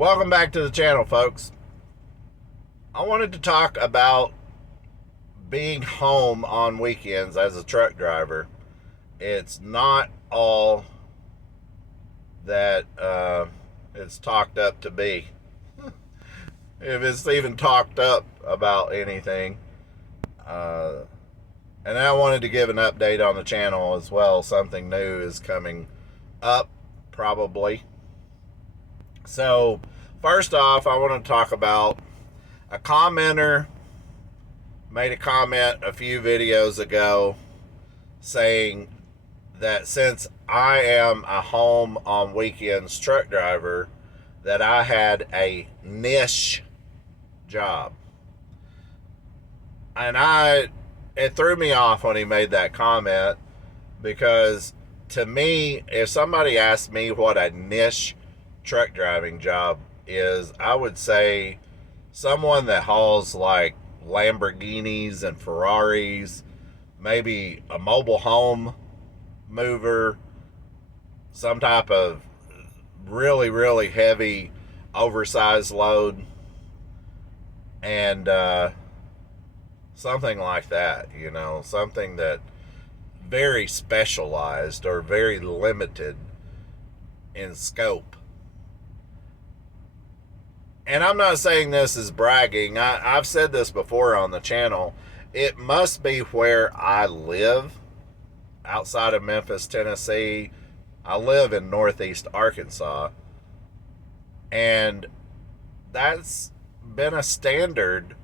Welcome back to the channel, folks. I wanted to talk about being home on weekends as a truck driver. It's not all that it's talked up to be. If it's even talked up about anything. And I wanted to give an update on the channel as well. Something new is coming up, probably. So, first off, I want to talk about a commenter made a comment a few videos ago saying that since I am a home on weekends truck driver, that I had a niche job. And it threw me off when he made that comment, because to me, if somebody asked me what a niche truck driving job is, I would say someone that hauls like Lamborghinis and Ferraris, maybe a mobile home mover, some type of really, really heavy, oversized load, and something like that, something that very specialized or very limited in scope. And I'm not saying this is bragging. I've said this before on the channel. It must be where I live, outside of Memphis, Tennessee. I live in Northeast Arkansas. And that's been a standard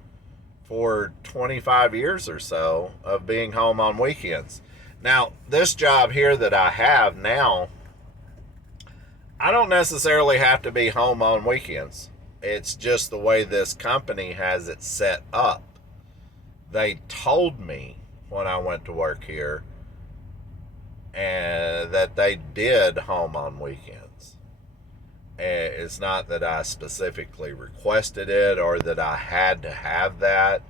for 25 years or so of being home on weekends. Now, this job here that I have now, I don't necessarily have to be home on weekends. It's just the way this company has it set up. They told me when I went to work here and that they did home on weekends. It's not that I specifically requested it or that I had to have that.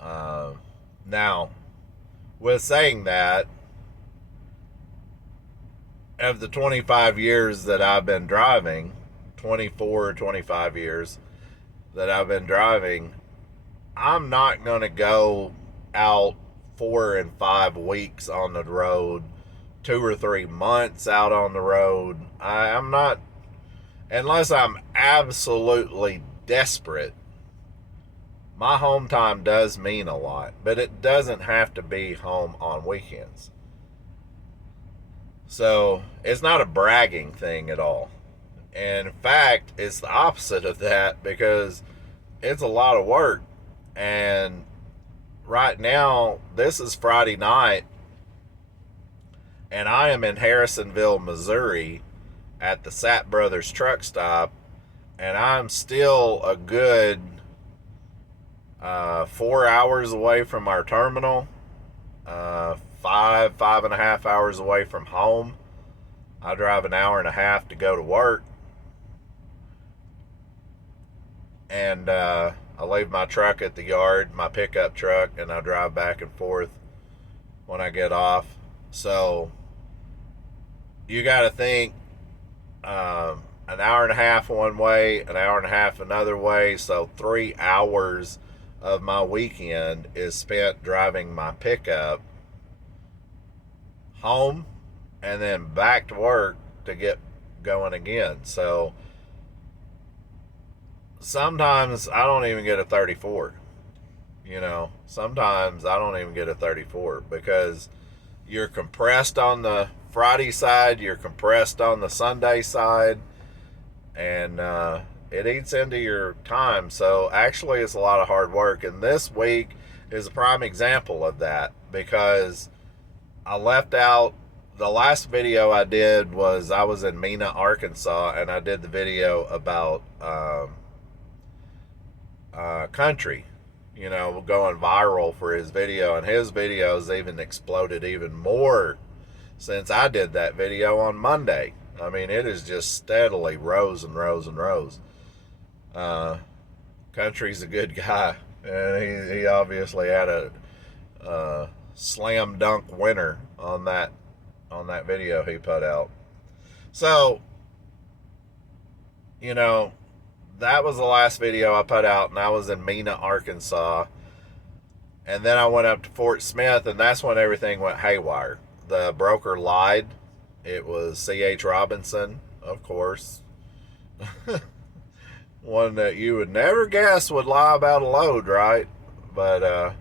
Now, with saying that, of the 25 years that I've been driving, 24 or 25 years that I've been driving, I'm not going to go out 4 and 5 weeks on the road, 2 or 3 months out on the road. I'm not, unless I'm absolutely desperate. My home time does mean a lot, but it doesn't have to be home on weekends. So it's not a bragging thing at all. And in fact, it's the opposite of that, because it's a lot of work. And right now, this is Friday night, and I am in Harrisonville, Missouri at the Sapp Brothers truck stop, and I'm still a good 4 hours away from our terminal, 5.5 hours away from home. I drive an hour and a half to go to work. And I leave my truck at the yard, my pickup truck, and I drive back and forth when I get off. So you got to think an hour and a half one way, an hour and a half another way. So 3 hours of my weekend is spent driving my pickup home and then back to work to get going again. So sometimes I don't even get a 34. Sometimes I don't even get a 34, because you're compressed on the Friday side, you're compressed on the Sunday side, and it eats into your time. So actually, it's a lot of hard work. And this week is a prime example of that, because I left out, the last video I did was I was in Mena, Arkansas, and I did the video about Country, going viral for his video, and his videos even exploded even more since I did that video on Monday. I mean, it is just steadily rose and rose and rose. Country's a good guy, and he obviously had a slam dunk winner on that video he put out. So, that was the last video I put out, and I was in Mena, Arkansas. And then I went up to Fort Smith, and that's when everything went haywire. The broker lied. It was C.H. Robinson, of course. One that you would never guess would lie about a load, right? But,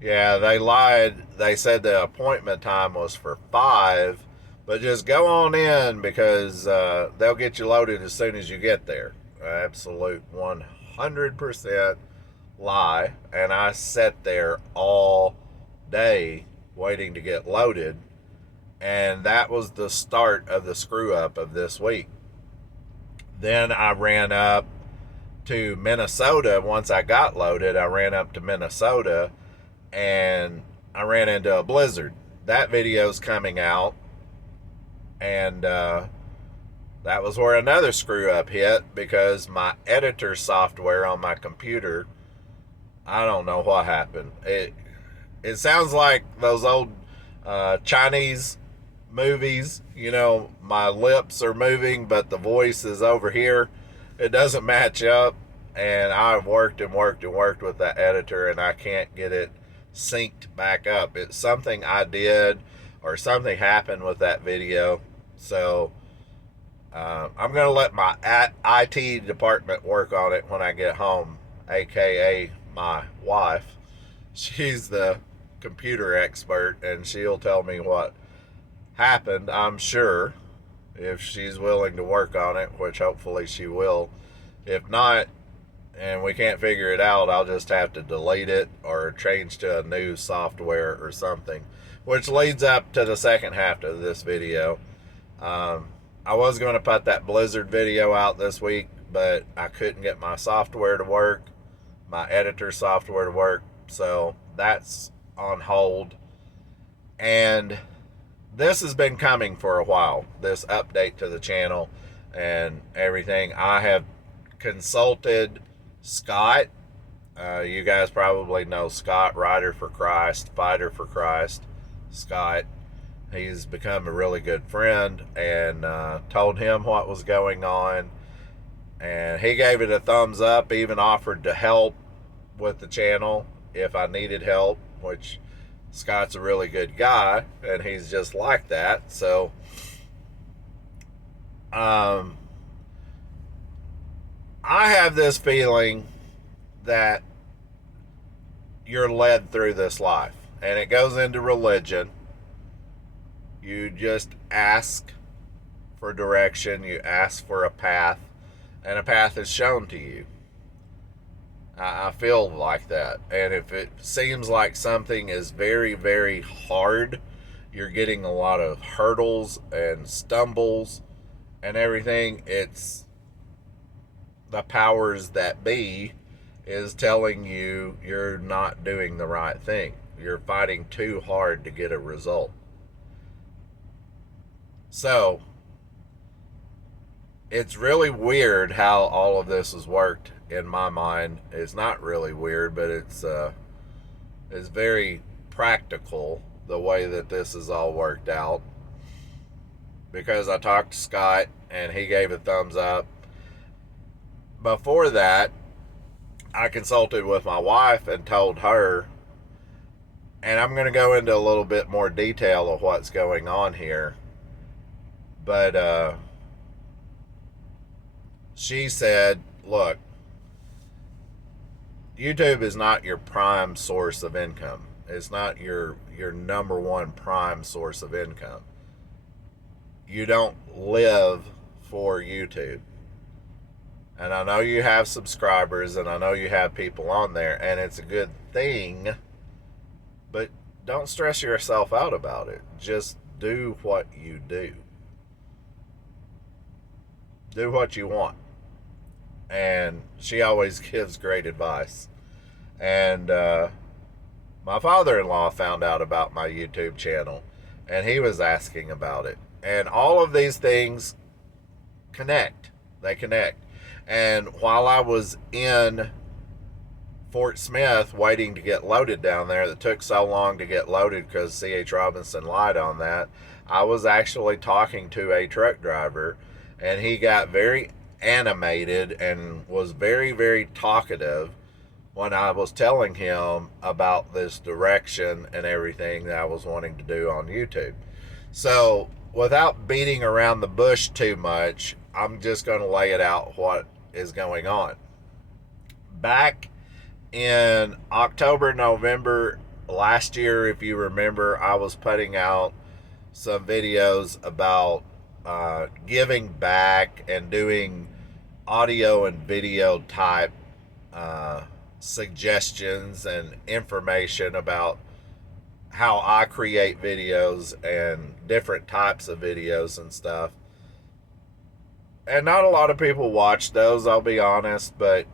yeah, they lied. They said the appointment time was for 5, but just go on in because they'll get you loaded as soon as you get there. Absolute 100% lie. And I sat there all day waiting to get loaded, and that was the start of the screw up of this week. Then I ran up to Minnesota. Once I got loaded, I ran up to Minnesota, and I ran into a blizzard. That video's coming out, and that was where another screw up hit, because my editor software on my computer, I don't know what happened. It sounds like those old Chinese movies. You know, my lips are moving, but the voice is over here. It doesn't match up, and I've worked and worked and worked with that editor, and I can't get it synced back up. It's something I did, or something happened with that video. So I'm going to let my IT department work on it when I get home, aka my wife. She's the computer expert, and she'll tell me what happened, I'm sure, if she's willing to work on it, which hopefully she will. If not, and we can't figure it out, I'll just have to delete it or change to a new software or something, which leads up to the second half of this video. I was going to put that blizzard video out this week, but I couldn't get my software to work, my editor software to work, so that's on hold. And this has been coming for a while, this update to the channel and everything. I have consulted Scott. You guys probably know Scott, Rider for Christ, Fighter for Christ. Scott, he's become a really good friend, and told him what was going on, and he gave it a thumbs up, even offered to help with the channel if I needed help, which Scott's a really good guy, and he's just like that. So I have this feeling that you're led through this life, and it goes into religion. You just ask for direction, you ask for a path, and a path is shown to you. I feel like that. And if it seems like something is very, very hard, you're getting a lot of hurdles and stumbles and everything, it's the powers that be is telling you you're not doing the right thing. You're fighting too hard to get a result. So it's really weird how all of this has worked in my mind. It's not really weird, but it's very practical the way that this is all worked out, because I talked to Scott and he gave a thumbs up. Before that, I consulted with my wife and told her, and I'm going to go into a little bit more detail of what's going on here, but she said, look, YouTube is not your prime source of income. It's not your number one prime source of income. You don't live for YouTube. And I know you have subscribers, and I know you have people on there, and it's a good thing, but don't stress yourself out about it. Just do what you do. Do what you want. And she always gives great advice. And my father-in-law found out about my YouTube channel, and he was asking about it. And all of these things connect. They connect. And while I was in Fort Smith waiting to get loaded down there, that took so long to get loaded because C.H. Robinson lied on that, I was actually talking to a truck driver, and he got very animated and was very, very talkative when I was telling him about this direction and everything that I was wanting to do on YouTube. So, without beating around the bush too much, I'm just going to lay it out what is going on. Back in October, November last year, if you remember, I was putting out some videos about giving back and doing audio and video type suggestions and information about how I create videos and different types of videos and stuff. And not a lot of people watch those, I'll be honest, but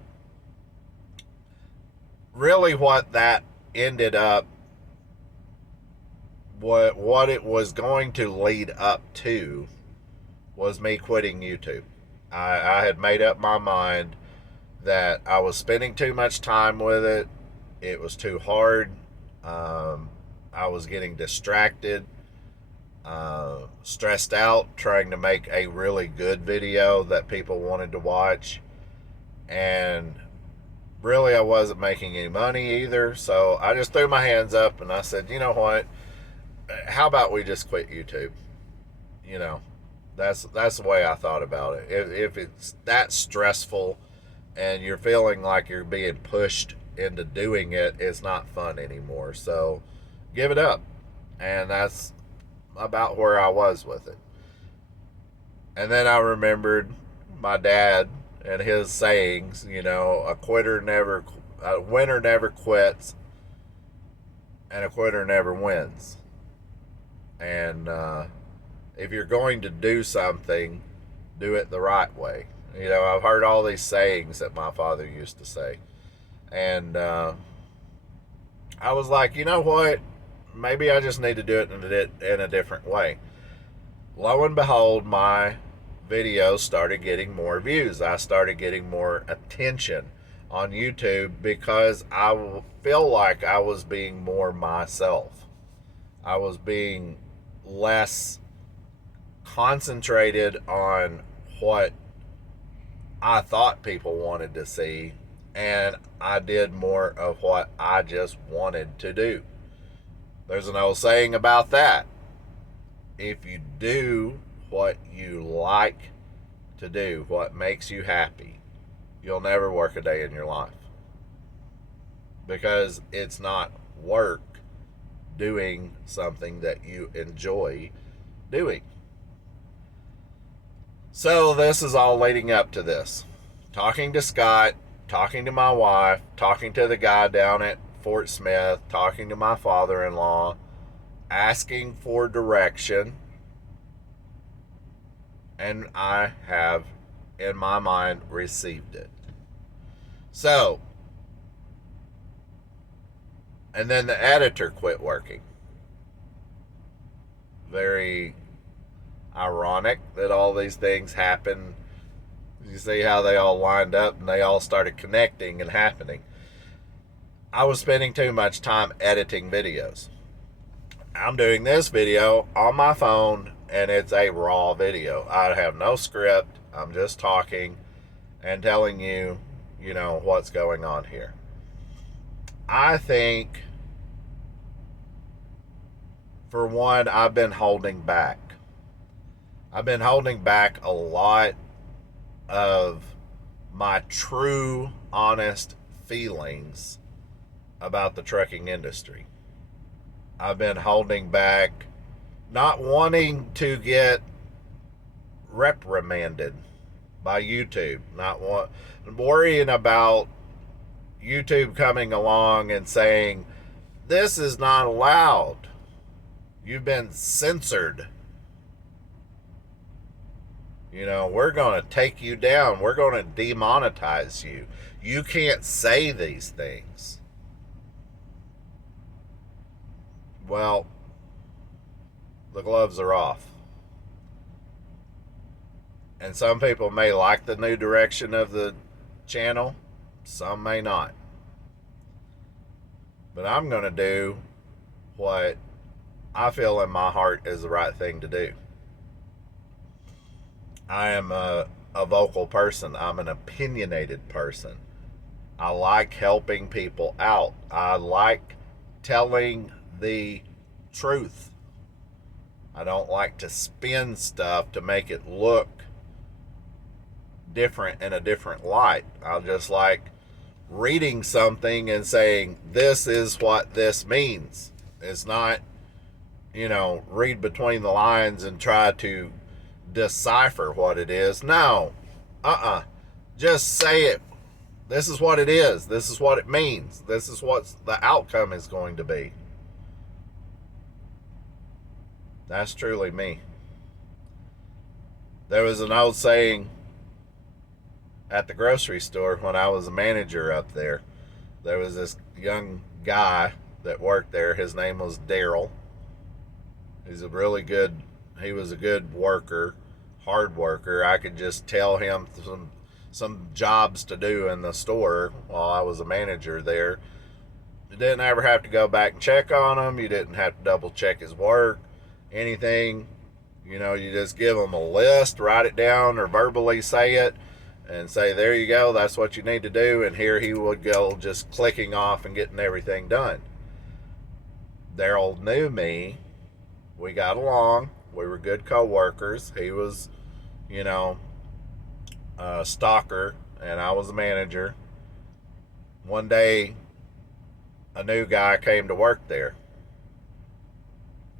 really what that ended up, what it was going to lead up to, was me quitting YouTube. I had made up my mind that I was spending too much time with it. It was too hard. I was getting distracted, stressed out, trying to make a really good video that people wanted to watch. And really, I wasn't making any money either. So I just threw my hands up and I said, you know what? How about we just quit YouTube? You know, that's the way I thought about it. If it's that stressful and you're feeling like you're being pushed into doing it, it's not fun anymore. So give it up. And that's about where I was with it. And then I remembered my dad and his sayings, you know, a winner never quits and a quitter never wins. And if you're going to do something, do it the right way. You know, I've heard all these sayings that my father used to say. And I was like, you know what? Maybe I just need to do it in a different way. Lo and behold, my videos started getting more views. I started getting more attention on YouTube because I feel like I was being more myself. I was being less concentrated on what I thought people wanted to see, and I did more of what I just wanted to do. There's an old saying about that. If you do what you like to do, what makes you happy, you'll never work a day in your life. Because it's not work doing something that you enjoy doing. So this is all leading up to this. Talking to Scott, talking to my wife, talking to the guy down at Fort Smith, talking to my father-in-law, asking for direction, and I have, in my mind, received it. So, and then the editor quit working. Very ironic that all these things happen. You see how they all lined up and they all started connecting and happening. I was spending too much time editing videos. I'm doing this video on my phone and it's a raw video. I have no script. I'm just talking and telling you, you know, what's going on here. I think, for one, I've been holding back. I've been holding back a lot of my true, honest feelings about the trucking industry. I've been holding back, not wanting to get reprimanded by YouTube, worrying about YouTube coming along and saying, this is not allowed. You've been censored. You know, we're going to take you down. We're going to demonetize you. You can't say these things. Well, the gloves are off. And some people may like the new direction of the channel. Some may not. But I'm going to do what I feel in my heart is the right thing to do. I am a a vocal person. I'm an opinionated person. I like helping people out. I like telling the truth. I don't like to spin stuff to make it look different in a different light. I just like reading something and saying, this is what this means. It's not, read between the lines and try to decipher what it is. No. Just say it. This is what it is. This is what it means. This is what the outcome is going to be. That's truly me. There was an old saying at the grocery store when I was a manager up there. There was this young guy that worked there. His name was Daryl. He was a good worker, hard worker. I could just tell him some jobs to do in the store while I was a manager there. You didn't ever have to go back and check on him. You didn't have to double check his work, anything. You just give him a list, write it down, or verbally say it, and say, there you go, that's what you need to do. And here he would go, just clicking off and getting everything done. Daryl knew me. We got along. We were good co-workers. He was, a stalker, and I was a manager. One day, a new guy came to work there.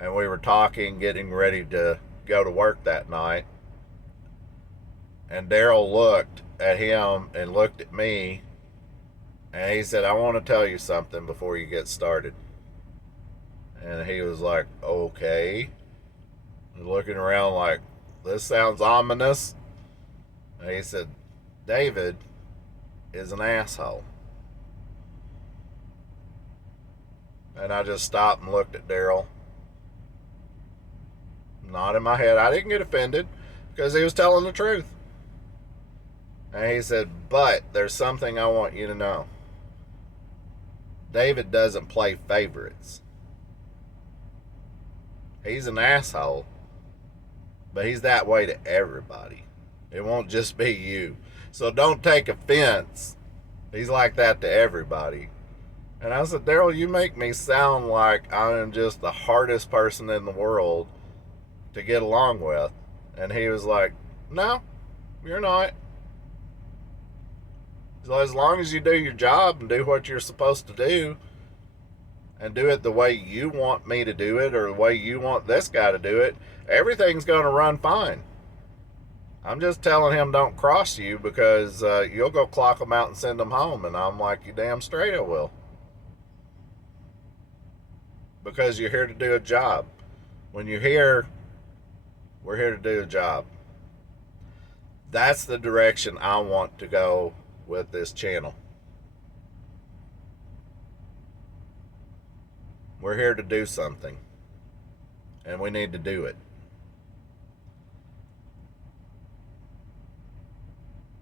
And we were talking, getting ready to go to work that night. And Daryl looked at him and looked at me, and he said, I want to tell you something before you get started. And he was like, okay. And looking around like, this sounds ominous. And he said, David is an asshole. And I just stopped and looked at Daryl. Not in my head. I didn't get offended because he was telling the truth. And he said, but there's something I want you to know. David doesn't play favorites. He's an asshole, but he's that way to everybody. It won't just be you. So don't take offense. He's like that to everybody. And I said, Daryl, you make me sound like I am just the hardest person in the world to get along with. And he was like, no, you're not. So as long as you do your job and do what you're supposed to do, and do it the way you want me to do it, or the way you want this guy to do it, everything's going to run fine. I'm just telling him don't cross you because you'll go clock them out and send them home. And I'm like, you damn straight I will. Because you're here to do a job. When you're here, we're here to do a job. That's the direction I want to go with this channel. We're here to do something, and we need to do it.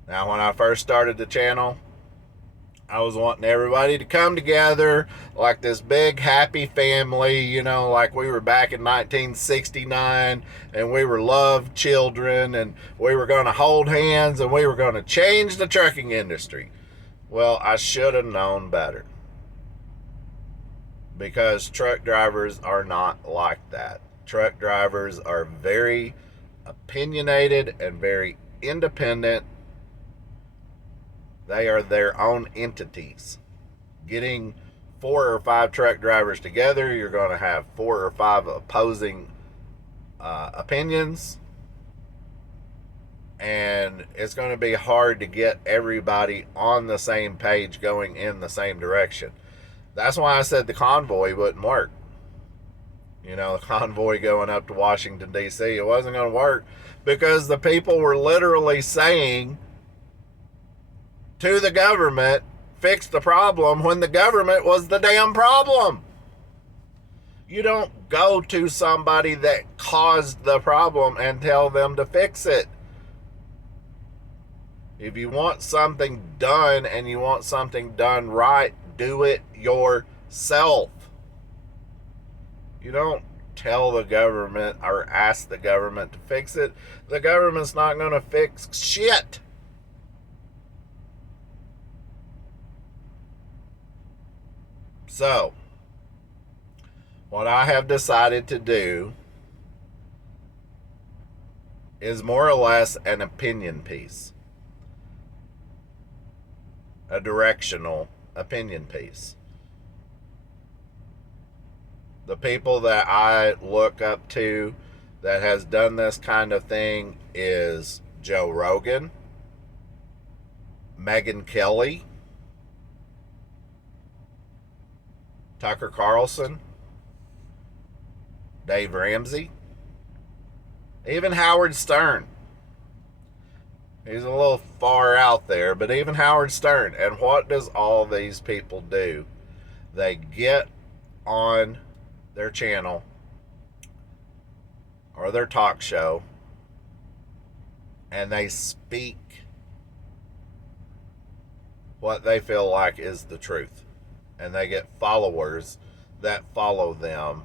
Now, when I first started the channel, I was wanting everybody to come together like this big happy family, like we were back in 1969, and we were loved children, and we were going to hold hands, and we were going to change the trucking industry. Well, I should have known better. Because truck drivers are not like that. Truck drivers are very opinionated and very independent. They are their own entities. Getting 4 or 5 truck drivers together, you're going to have 4 or 5 opposing opinions. And it's going to be hard to get everybody on the same page going in the same direction. That's why I said the convoy wouldn't work. The convoy going up to Washington, D.C., it wasn't going to work because the people were literally saying to the government, fix the problem, when the government was the damn problem. You don't go to somebody that caused the problem and tell them to fix it. If you want something done and you want something done right, do it yourself. You don't tell the government or ask the government to fix it, the government's not going to fix shit. So, what I have decided to do is more or less an opinion piece, a directional opinion piece. The people that I look up to that has done this kind of thing is Joe Rogan, Megyn Kelly, Tucker Carlson, Dave Ramsey, even Howard Stern. He's a little far out there, but even Howard Stern. And what does all these people do? They get on their channel or their talk show and they speak what they feel like is the truth. And they get followers that follow them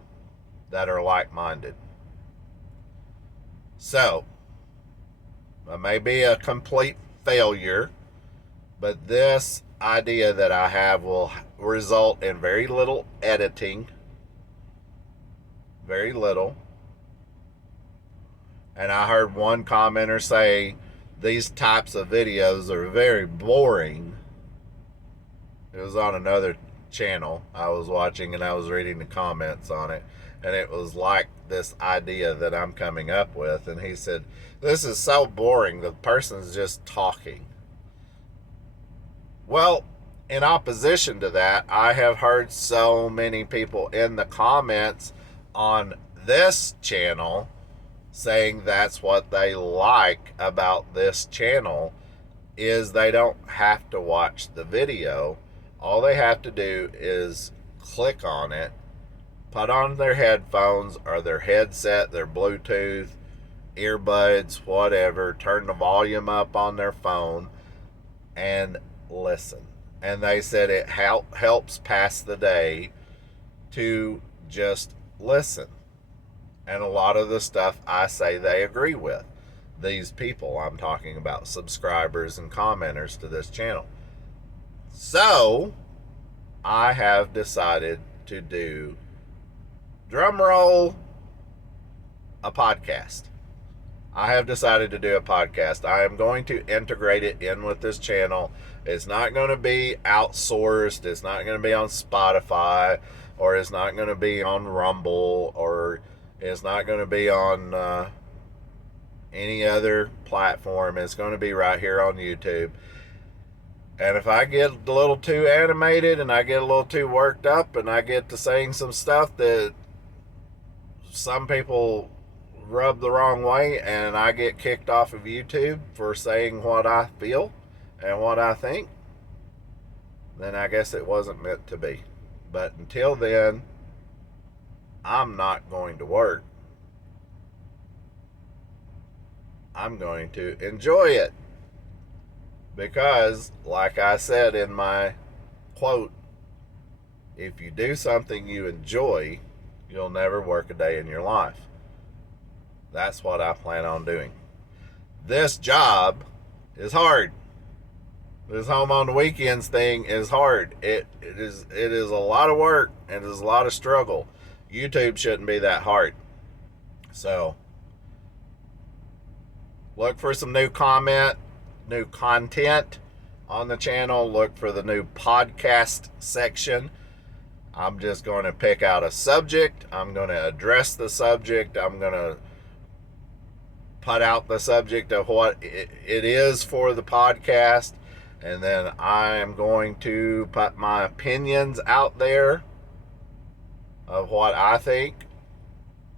that are like-minded. So, it may be a complete failure, but this idea that I have will result in very little editing. Very little. And I heard one commenter say these types of videos are very boring. It was on another channel I was watching, and I was reading the comments on it, and it was like this idea that I'm coming up with, and he said, this is so boring, the person's just talking. Well, in opposition to that, I have heard so many people in the comments on this channel saying that's what they like about this channel, is they don't have to watch the video. All they have to do is click on it, put on their headphones or their headset, their Bluetooth, earbuds, whatever, turn the volume up on their phone and listen. And they said it helps pass the day to just listen. And a lot of the stuff I say they agree with. These people I'm talking about, subscribers and commenters to this channel. So, I have decided to do, drum roll, a podcast. I have decided to do a podcast. I am going to integrate it in with this channel. It's not going to be outsourced. It's not going to be on Spotify, or it's not going to be on Rumble, or it's not going to be on any other platform. It's going to be right here on YouTube. And if I get a little too animated and I get a little too worked up and I get to saying some stuff that some people rub the wrong way and I get kicked off of YouTube for saying what I feel and what I think, then I guess it wasn't meant to be. But until then, I'm not going to work. I'm going to enjoy it. Because, like I said in my quote, if you do something you enjoy, you'll never work a day in your life. That's what I plan on doing. This job is hard. This home on the weekends thing is hard. It is a lot of work and it is a lot of struggle. YouTube shouldn't be that hard. So, look for some new content on the channel. Look for the new podcast section. I'm just going to pick out a subject. I'm going to address the subject. I'm going to put out the subject of what it is for the podcast. And then I am going to put my opinions out there of what I think.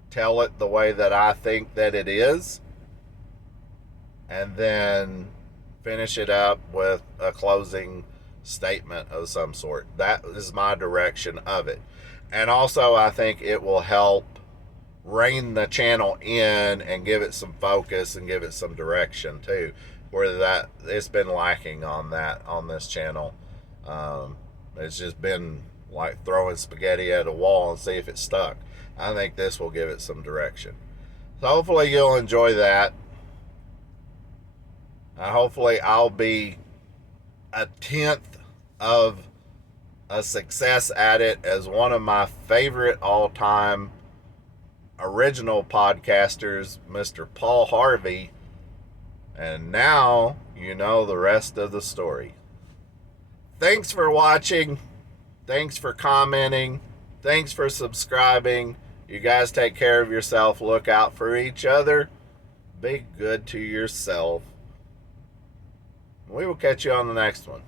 Tell it the way that I think that it is. And then finish it up with a closing statement of some sort. That is my direction of it. And also, I think it will help rein the channel in and give it some focus and give it some direction too, where it's been lacking on this channel. It's just been like throwing spaghetti at a wall and see if it stuck. I think this will give it some direction. So hopefully you'll enjoy that. Hopefully I'll be a tenth of a success at it as one of my favorite all-time original podcasters, Mr. Paul Harvey. And now you know the rest of the story. Thanks for watching. Thanks for commenting. Thanks for subscribing. You guys take care of yourself. Look out for each other. Be good to yourself. We will catch you on the next one.